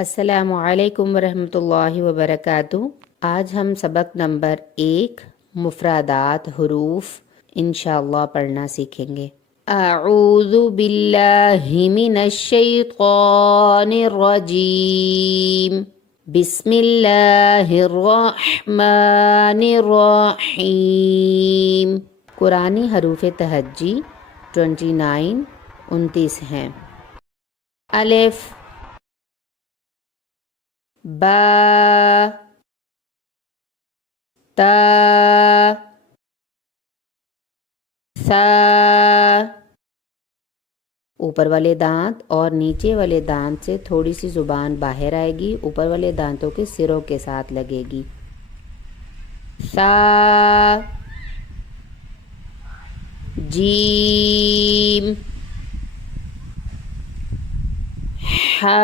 अस्सलामु अलैकुम वरहमतुल्लाहि वबरकातुहू। आज हम सबक नंबर 1 मुफ़रादात हुरूफ इंशाअल्लाह पढ़ना सीखेंगे। अऊज़ु बिल्लाहि मिनश शैतानिर रजीम। बिस्मिल्लाहिर रहमानिर रहीम। कुरानी हरूफ तहज्जी 29 29 हैं। अलिफ बा ता सा। ऊपर वाले दांत और नीचे वाले दांत से थोड़ी सी जुबान बाहर आएगी, ऊपर वाले दांतों के सिरों के साथ लगेगी। सा जीम हा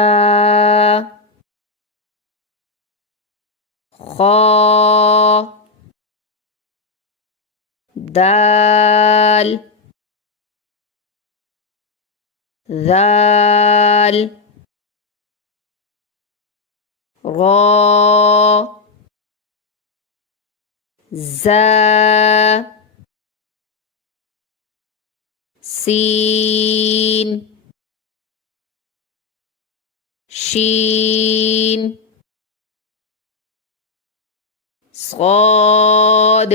खा दाल ज़ाल ग़ा ज़ा सीन शीन صاد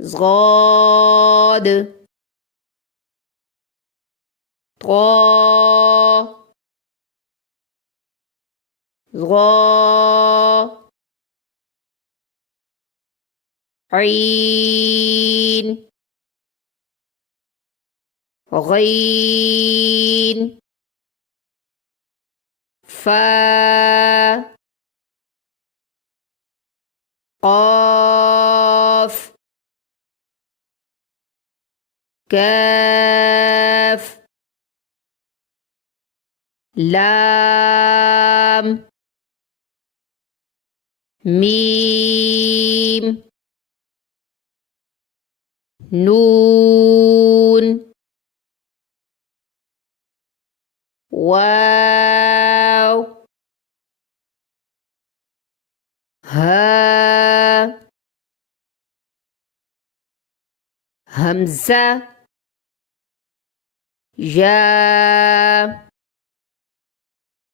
ज़ाद طا ظا عين غين فا قاف كاف لام ميم نون واو ها همزة يا